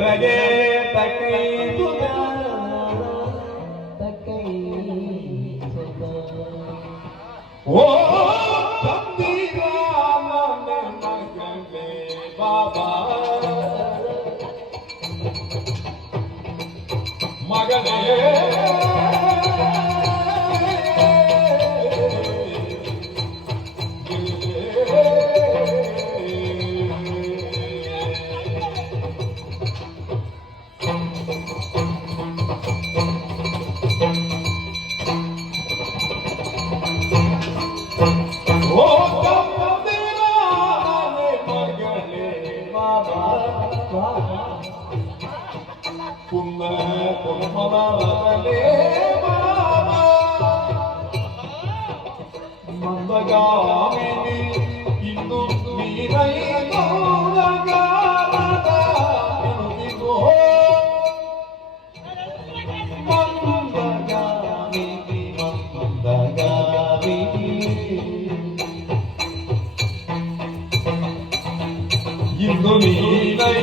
ರಗೆ ತಕೈ ತುದ ತಕೈ ಓ ಬಾಬಾ ಮಗನೇ ಮಂದಗಾಮಿನಿ ಇಂದು ನೀರೈ ಗೌರಗಾರದ ಇರುವಿಗೋ ಮಂದಗಾಮಿನಿ ಮಂದಗಾಮಿನಿ ಇಂದು ನೀರೈ